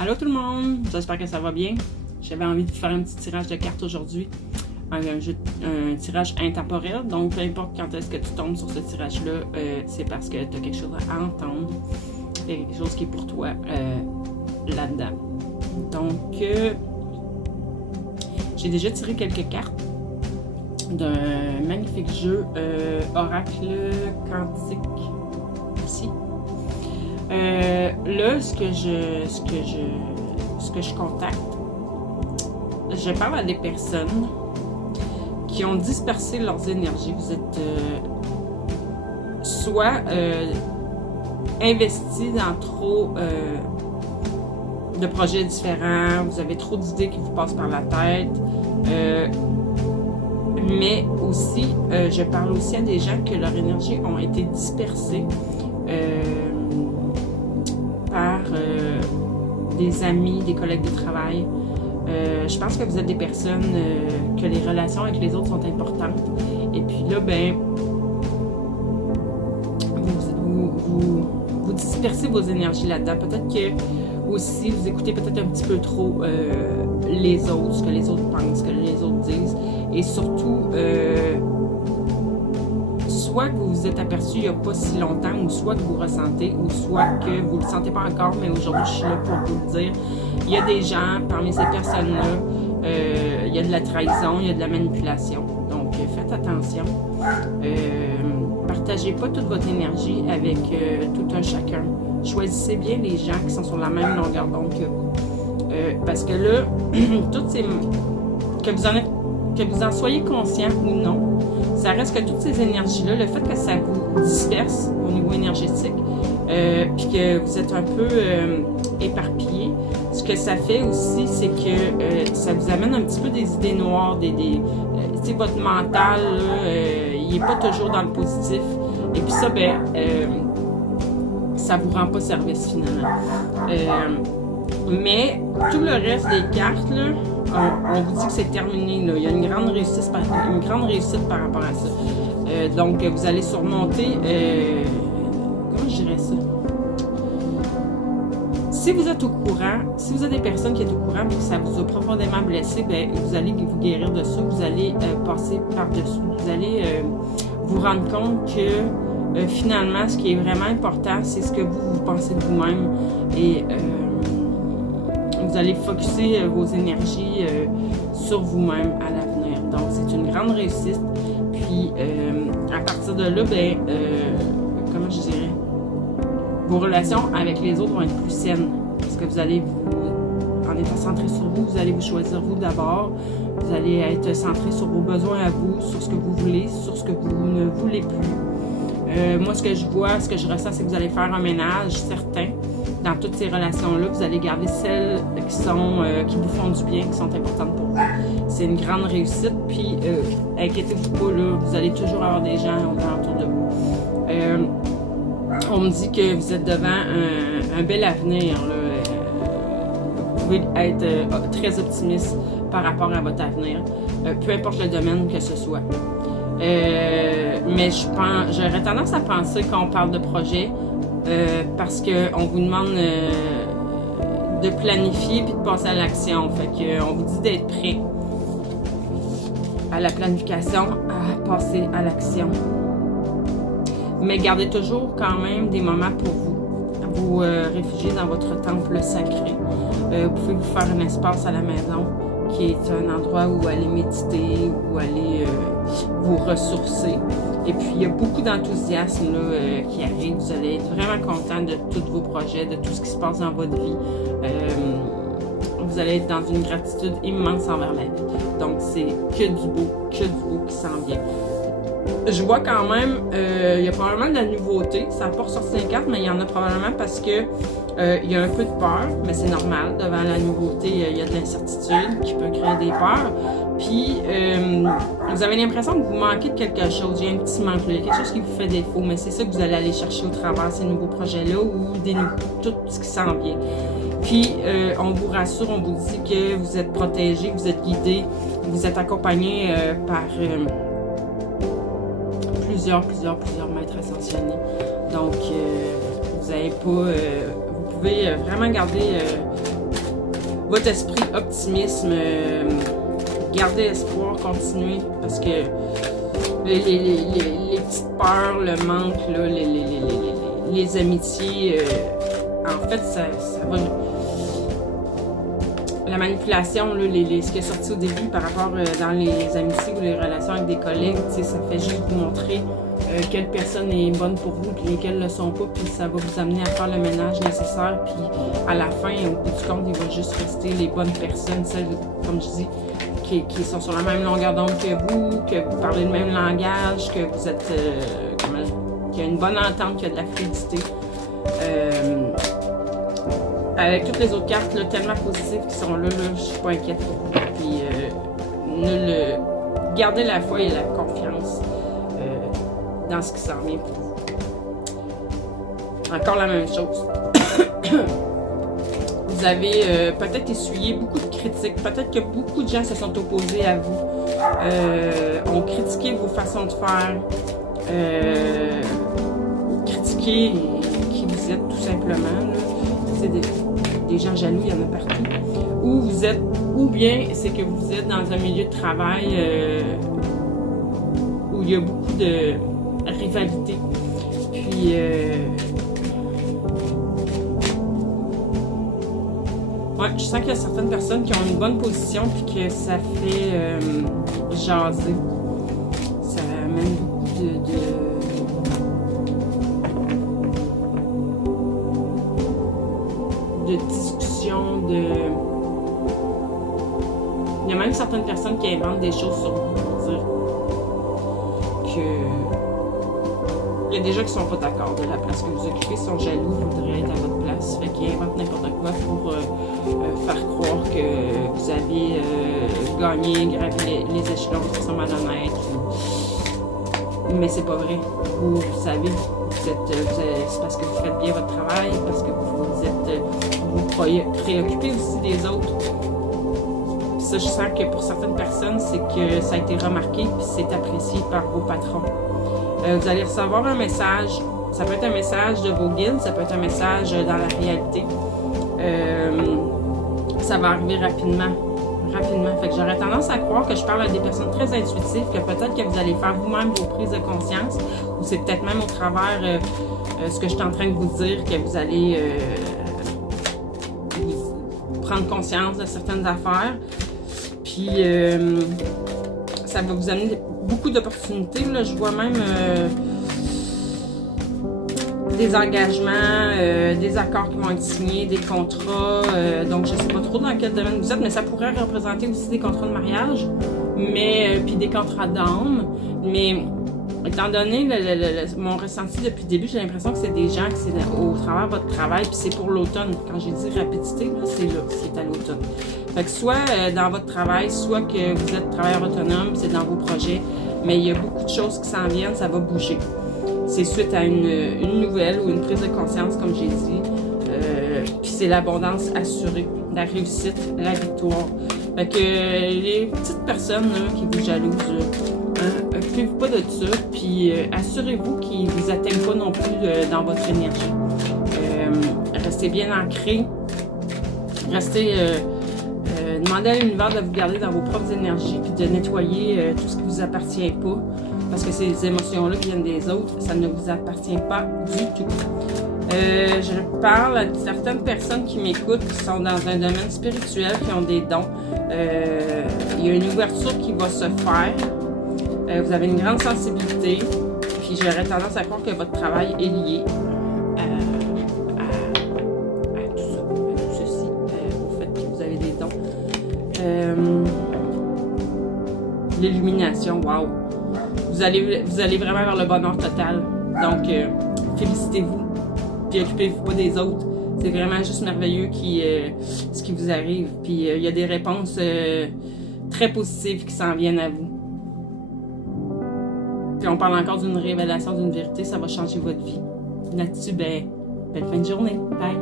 Allô tout le monde, j'espère que ça va bien. J'avais envie de faire un petit tirage de cartes aujourd'hui. Un tirage intemporel, donc peu importe quand est-ce que tu tombes sur ce tirage-là, c'est parce que tu as quelque chose à entendre. Il y a quelque chose qui est pour toi là-dedans. Donc, j'ai déjà tiré quelques cartes d'un magnifique jeu Oracle Quantique ici. Là, ce que je contacte, je parle à des personnes qui ont dispersé leurs énergies. Vous êtes soit investis dans trop de projets différents, vous avez trop d'idées qui vous passent par la tête, mais aussi, je parle aussi à des gens que leur énergie ont été dispersées par des amis, des collègues de travail. Je pense que vous êtes des personnes que les relations avec les autres sont importantes. Et puis là, ben, vous dispersez vos énergies là-dedans. Peut-être que aussi, vous écoutez peut-être un petit peu trop les autres, ce que les autres pensent, ce que les autres disent. Et surtout, soit que vous vous êtes aperçu il n'y a pas si longtemps, ou soit que vous ressentez, ou soit que vous ne le sentez pas encore, mais aujourd'hui, je suis là pour vous le dire. Il y a des gens, parmi ces personnes-là, il y a de la trahison, il y a de la manipulation. Donc, faites attention. Partagez pas toute votre énergie avec tout un chacun. Choisissez bien les gens qui sont sur la même longueur d'onde que vous. Parce que là, toutes ces... que vous en soyez conscient ou non, ça reste que toutes ces énergies-là, le fait que ça vous disperse au niveau énergétique, puis que vous êtes un peu éparpillé, ce que ça fait aussi, c'est que ça vous amène un petit peu des idées noires, votre mental, il n'est pas toujours dans le positif. Et puis ça, ben, ça vous rend pas service finalement. Mais tout le reste des cartes, là, on vous dit que c'est terminé. Là. Il y a une grande réussite par rapport à ça. Donc, vous allez surmonter... comment je dirais ça? Si vous êtes au courant, si vous êtes des personnes qui êtes au courant et que ça vous a profondément blessé, ben, vous allez vous guérir de ça. Vous allez passer par-dessus. Vous allez vous rendre compte que finalement, ce qui est vraiment important, c'est ce que vous pensez de vous-même. Et... vous allez focusser vos énergies sur vous-même à l'avenir. Donc, c'est une grande réussite. Puis, à partir de là, ben, comment je dirais, vos relations avec les autres vont être plus saines. Parce que vous allez en étant centré sur vous, vous allez vous choisir vous d'abord. Vous allez être centré sur vos besoins à vous, sur ce que vous voulez, sur ce que vous ne voulez plus. Moi, ce que je vois, ce que je ressens, c'est que vous allez faire un ménage certain. Dans toutes ces relations-là, vous allez garder celles qui vous font du bien, qui sont importantes pour vous. C'est une grande réussite, puis inquiétez-vous pas, là, vous allez toujours avoir des gens autour de vous. On me dit que vous êtes devant un bel avenir. Là. Vous pouvez être très optimiste par rapport à votre avenir, peu importe le domaine que ce soit. Mais j'aurais tendance à penser qu'on parle de projet, parce qu'on vous demande de planifier puis de passer à l'action. Fait qu'on vous dit d'être prêt à la planification, à passer à l'action. Mais gardez toujours quand même des moments pour vous. Vous réfugiez dans votre temple sacré. Vous pouvez vous faire un espace à la maison qui est un endroit où aller méditer, où aller vous ressourcer. Et puis, il y a beaucoup d'enthousiasme qui arrive. Vous allez être vraiment content de tous vos projets, de tout ce qui se passe dans votre vie. Vous allez être dans une gratitude immense envers la vie. Donc, c'est que du beau qui s'en vient. Je vois quand même, il y a probablement de la nouveauté. Ça n'a pas ressorti les cartes, mais il y en a probablement parce que il y a un peu de peur, mais c'est normal. Devant la nouveauté, il y a de l'incertitude qui peut créer des peurs. Puis, vous avez l'impression que vous manquez de quelque chose. Il y a un petit manque, il y a quelque chose qui vous fait défaut, mais c'est ça que vous allez aller chercher au travers de ces nouveaux projets-là ou tout ce qui s'en vient. Puis, on vous rassure, on vous dit que vous êtes protégé, vous êtes guidé, vous êtes accompagné par plusieurs maîtres ascensionnés. Donc, vous n'avez pas... vous pouvez vraiment garder votre esprit optimisme, gardez espoir, continuez, parce que les petites peurs, le manque, là, les amitiés, en fait, ça va... La manipulation, là, ce qui est sorti au début par rapport dans les amitiés ou les relations avec des collègues, ça fait juste vous montrer quelle personne est bonne pour vous, puis lesquelles ne le sont pas, puis ça va vous amener à faire le ménage nécessaire, puis à la fin, au bout du compte, il va juste rester les bonnes personnes, celles, comme je dis, qui sont sur la même longueur d'onde que vous parlez le même langage, que vous êtes, qu'il y a une bonne entente, qu'il y a de la fluidité. Avec toutes les autres cartes là, tellement positives qui sont là, je suis pas inquiète pour vous. Puis, gardez la foi et la confiance dans ce qui s'en vient pour vous. Encore la même chose. Vous avez peut-être essuyé beaucoup de critiques. Peut-être que beaucoup de gens se sont opposés à vous. Ont critiqué vos façons de faire. Critiqué qui vous êtes tout simplement. Là. Des gens jaloux, il y en a partout. Ou bien c'est que vous êtes dans un milieu de travail où il y a beaucoup de rivalité. Puis ouais, je sens qu'il y a certaines personnes qui ont une bonne position puis que ça fait jaser. Ça amène beaucoup de discussions, Il y a même certaines personnes qui inventent des choses sur vous pour dire que... Il y a des gens qui sont pas d'accord de la place que vous occupez, sont jaloux, voudraient être à votre place. Fait qu'ils inventent n'importe quoi pour faire croire que vous avez gagné, gravi les échelons de façon malhonnête. Mais c'est pas vrai. Vous savez, c'est parce que vous faites bien votre travail, parce que vous préoccupez aussi des autres. Puis ça, je sens que pour certaines personnes, c'est que ça a été remarqué puis c'est apprécié par vos patrons. Vous allez recevoir un message. Ça peut être un message de vos guides, ça peut être un message dans la réalité. Ça va arriver rapidement. Fait que j'aurais tendance à croire que je parle à des personnes très intuitives, que peut-être que vous allez faire vous-même vos prises de conscience, ou c'est peut-être même au travers ce que je suis en train de vous dire, que vous allez prendre conscience de certaines affaires. Puis ça va vous amener beaucoup d'opportunités. Là, je vois même des engagements, des accords qui vont être signés, des contrats. Donc, je ne sais pas trop dans quel domaine vous êtes, mais ça pourrait représenter aussi des contrats de mariage, mais puis des contrats d'âme. Mais étant donné mon ressenti depuis le début, j'ai l'impression que c'est des gens que c'est au travers de votre travail, puis c'est pour l'automne. Quand j'ai dit rapidité, c'est à l'automne. Fait que soit dans votre travail, soit que vous êtes travailleur autonome, c'est dans vos projets, mais il y a beaucoup de choses qui s'en viennent, ça va bouger. C'est suite à une nouvelle ou une prise de conscience, comme j'ai dit. Puis c'est l'abondance assurée, la réussite, la victoire. Fait que les petites personnes là, qui vous jalousent, occupez-vous pas de ça, puis assurez-vous qu'ils ne vous atteignent pas non plus dans votre énergie. Restez bien ancrés. Restez... demandez à l'univers de vous garder dans vos propres énergies, puis de nettoyer tout ce qui ne vous appartient pas. Parce que ces émotions-là qui viennent des autres, ça ne vous appartient pas du tout. Je parle à certaines personnes qui m'écoutent, qui sont dans un domaine spirituel, qui ont des dons. Il y a une ouverture qui va se faire. Vous avez une grande sensibilité. Puis j'aurais tendance à croire que votre travail est lié à tout ceci, au fait que vous avez des dons. L'illumination, wow! Vous allez vraiment vers le bonheur total. Donc, félicitez-vous. Puis, occupez-vous pas des autres. C'est vraiment juste merveilleux ce qui vous arrive. Puis, il y a des réponses très positives qui s'en viennent à vous. Puis, on parle encore d'une révélation, d'une vérité. Ça va changer votre vie. Là-dessus, belle fin de journée. Bye!